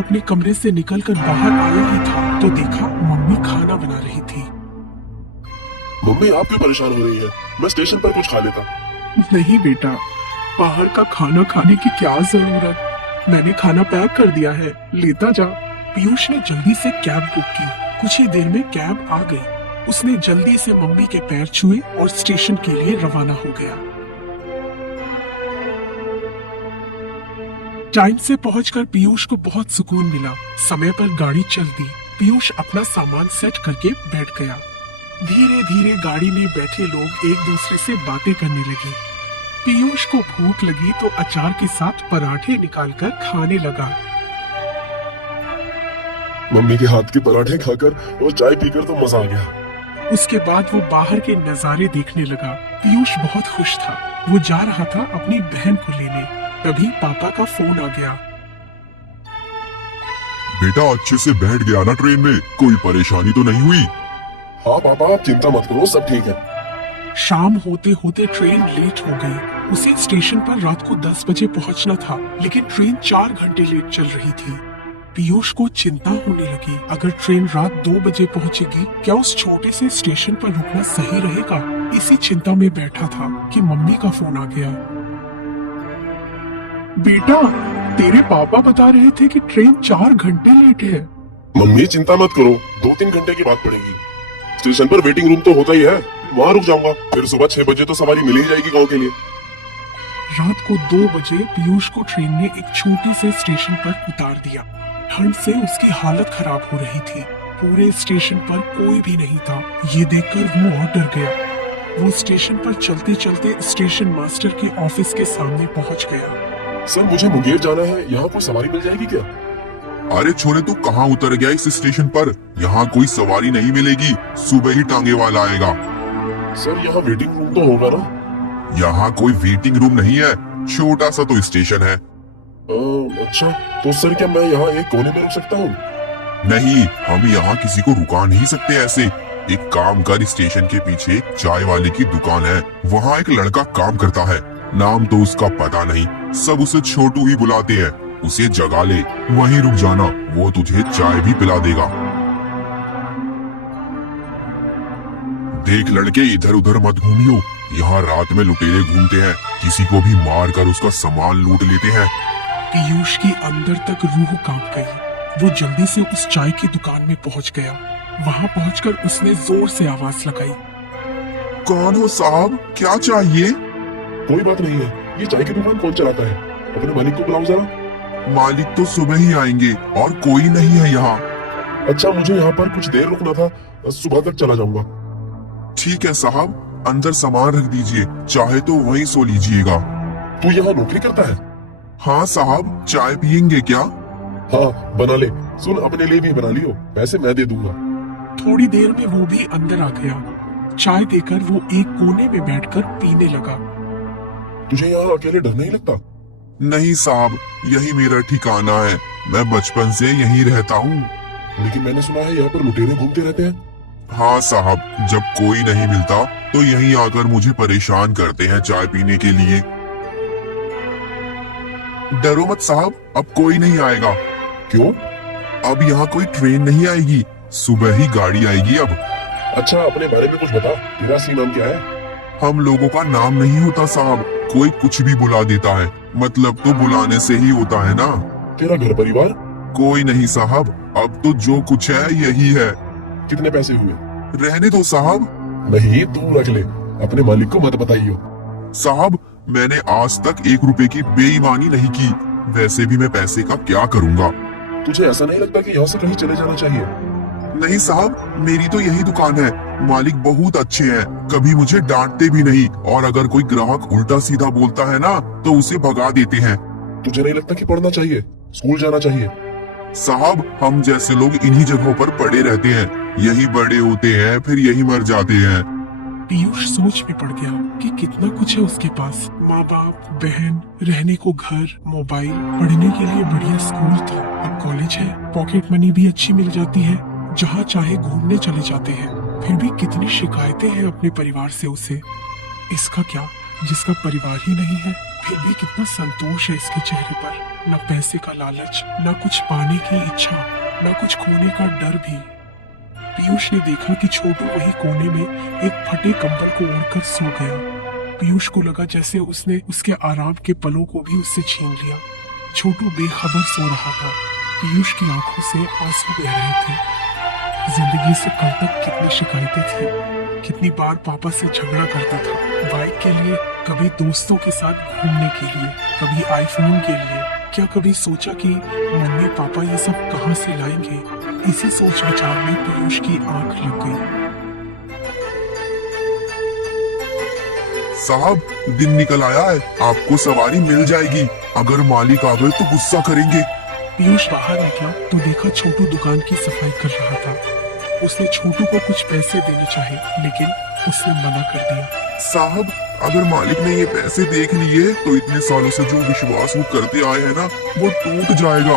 अपने कमरे से निकलकर बाहर आया ही था तो देखा मम्मी खाना बना रही थी। मम्मी आप क्यों परेशान हो रही है? मैं स्टेशन पर कुछ खा लेता। नहीं बेटा, बाहर का खाना खाने की क्या जरूरत, मैंने खाना पैक कर दिया है, लेता जा। पीयूष ने जल्दी से कैब बुक की। कुछ ही देर में कैब आ गई। उसने जल्दी से मम्मी के पैर छुए और स्टेशन के लिए रवाना हो गया। टाइम से पहुंचकर पीयूष को बहुत सुकून मिला। समय पर गाड़ी चल दी। पीयूष अपना सामान सेट करके बैठ गया। धीरे धीरे गाड़ी में बैठे लोग एक दूसरे से बातें करने लगे। पीयूष को भूख लगी तो अचार के साथ पराठे निकालकर खाने लगा। मम्मी के हाथ के पराठे खाकर और चाय पीकर तो मजा आ गया। उसके बाद वो बाहर के नजारे देखने लगा। पीयूष बहुत खुश था। वो जा रहा था अपनी बहन को लेने। तभी पापा का फोन आ गया। बेटा अच्छे से बैठ गया ना ट्रेन में? कोई परेशानी तो नहीं हुई? हाँ पापा आप चिंता मत करो, सब ठीक है। शाम होते होते ट्रेन लेट हो गई। उसे स्टेशन पर रात को 10 बजे पहुंचना था, लेकिन ट्रेन 4 घंटे लेट चल रही थी। पीयूष को चिंता होने लगी, अगर ट्रेन रात 2 बजे पहुंचेगी, क्या उस छोटे से स्टेशन पर रुकना सही रहेगा? इसी चिंता में बैठा था कि मम्मी का फोन आ गया। बेटा, तेरे पापा बता रहे थे कि ट्रेन 4 घंटे लेट है। मम्मी चिंता मत करो, 2-3 घंटे की बात पड़ेगी। स्टेशन पर वेटिंग रूम तो होता ही है, वहाँ रुक जाऊंगा। फिर सुबह 6 बजे तो सवारी मिल ही जाएगी गाँव के लिए। रात को 2 बजे पीयूष को ट्रेन ने एक छोटे से स्टेशन पर उतार दिया। ठंड से उसकी हालत खराब हो रही थी। पूरे स्टेशन पर कोई भी नहीं था। ये देखकर वो और डर गया। वो स्टेशन पर चलते चलते स्टेशन मास्टर के ऑफिस के सामने पहुंच गया। सर मुझे मुंगेर जाना है, यहाँ कोई सवारी मिल जाएगी क्या? अरे छोरे तू कहाँ उतर गया इस स्टेशन पर? यहाँ कोई सवारी नहीं मिलेगी, सुबह ही टांगे वाला आएगा। सर यहाँ वेटिंग रूम तो होगा ना? यहाँ कोई वेटिंग रूम नहीं है, छोटा सा तो स्टेशन है। अच्छा, तो सर क्या मैं यहाँ एक कोने में रुक सकता हूँ? नहीं, हम यहाँ किसी को रुका नहीं सकते ऐसे। एक काम कर, स्टेशन के पीछे एक चाय वाले की दुकान है, वहाँ एक लड़का काम करता है। नाम तो उसका पता नहीं, सब उसे छोटू ही बुलाते हैं। उसे जगा ले, वहीं रुक जाना, वो तुझे चाय भी पिला देगा। देख लड़के, इधर उधर मत घूमियो, यहाँ रात में लुटेरे घूमते हैं, किसी को भी मार कर उसका सामान लूट लेते हैं। पीयूष की अंदर तक रूह कांप गई। वो जल्दी से उस चाय की दुकान में पहुंच गया। वहां पहुंचकर उसने जोर से आवाज लगाई। कौन हो साहब, क्या चाहिए? कोई बात नहीं है, ये चाय की दुकान कौन चलाता है? अपने मालिक को बुलाओ जरा। मालिक तो सुबह ही आएंगे और कोई नहीं है यहाँ। अच्छा, मुझे यहाँ पर कुछ देर रुकना था, सुबह तक चला जाऊंगा। ठीक है साहब, अंदर सामान रख दीजिए, चाहे तो वहीं सो लीजिएगा। तू यहाँ नौकरी करता है? हाँ साहब, चाय पियेंगे क्या? हाँ बना ले। सुन, अपने लिए भी बना लियो, पैसे मैं दे दूंगा। थोड़ी देर में वो भी अंदर आ गया। चाय देकर वो एक कोने में बैठकर पीने लगा। तुझे यहाँ अकेले डर नहीं लगता? नहीं साहब, यही मेरा ठिकाना है, मैं बचपन से यहीं रहता हूँ। लेकिन मैंने सुना है यहाँ पर लुटेरे घूमते रहते हैं। हाँ साहब, जब कोई नहीं मिलता तो यहीं आकर मुझे परेशान करते हैं चाय पीने के लिए। डरो मत साहब, अब कोई नहीं आएगा। क्यों? अब यहाँ कोई ट्रेन नहीं आएगी, सुबह ही गाड़ी आएगी अब। अच्छा, अपने बारे में कुछ बता, तेरा सी नाम क्या है? हम लोगों का नाम नहीं होता साहब, कोई कुछ भी बुला देता है, मतलब तो बुलाने से ही होता है ना। तेरा घर परिवार? कोई नहीं साहब, अब तो जो कुछ है यही है। कितने पैसे हुए? रहने दो साहब। नहीं, तू रख ले, अपने मालिक को मत बताइयो। साहब, मैंने आज तक 1 रुपए की बेईमानी नहीं की, वैसे भी मैं पैसे का क्या करूँगा। तुझे ऐसा नहीं लगता कि यहाँ से कहीं चले जाना चाहिए? नहीं साहब, मेरी तो यही दुकान है, मालिक बहुत अच्छे हैं, कभी मुझे डांटते भी नहीं, और अगर कोई ग्राहक उल्टा सीधा बोलता है ना तो उसे भगा देते हैं। तुझे नहीं लगता कि पढ़ना चाहिए, स्कूल जाना चाहिए? साहब, हम जैसे लोग इन्हीं जगहों पर पड़े रहते हैं, यही बड़े होते हैं फिर यही मर जाते हैं। पीयूष सोच में पड़ गया कि कितना कुछ है उसके पास, माँ बाप, बहन, रहने को घर, मोबाइल, पढ़ने के लिए बढ़िया स्कूल था, अब कॉलेज है, पॉकेट मनी भी अच्छी मिल जाती है, जहाँ चाहे घूमने चले जाते हैं। फिर भी कितनी शिकायतें हैं अपने परिवार से उसे। इसका क्या, जिसका परिवार ही नहीं है। फिर भी कितना संतोष है इसके चेहरे पर। न पैसे का लालच, न कुछ पाने की इच्छा, न कुछ खोने का डर भी। पीयूष ने देखा कि छोटू वही कोने में एक फटे कंबल को ओढ़कर सो गया। पीयूष को लगा जैसे उसने उसके आराम के पलों को भी उससे छीन लिया। छोटू बेखबर सो रहा था। पीयूष की आंखों से आंसू बह रहे थे। जिंदगी से कल तक कितनी शिकायतें थी, कितनी बार पापा से झगड़ा करता था बाइक के लिए, कभी दोस्तों के साथ घूमने के लिए, कभी आईफोन के लिए। क्या कभी सोचा कि मम्मी पापा ये सब कहां से लाएंगे? इसी सोच विचार में पीयूष की आंख लग गई। साहब, दिन निकल आया है, आपको सवारी मिल जाएगी। अगर मालिक आ गए तो गुस्सा करेंगे। पीयूष बाहर निकला तो देखा छोटू दुकान की सफाई कर रहा था। उसने छोटू को कुछ पैसे देने चाहे, लेकिन उसने मना कर दिया। साहब, अगर मालिक ने ये पैसे देख लिए तो इतने सालों से जो विश्वास वो करते आए हैं ना, वो टूट जाएगा।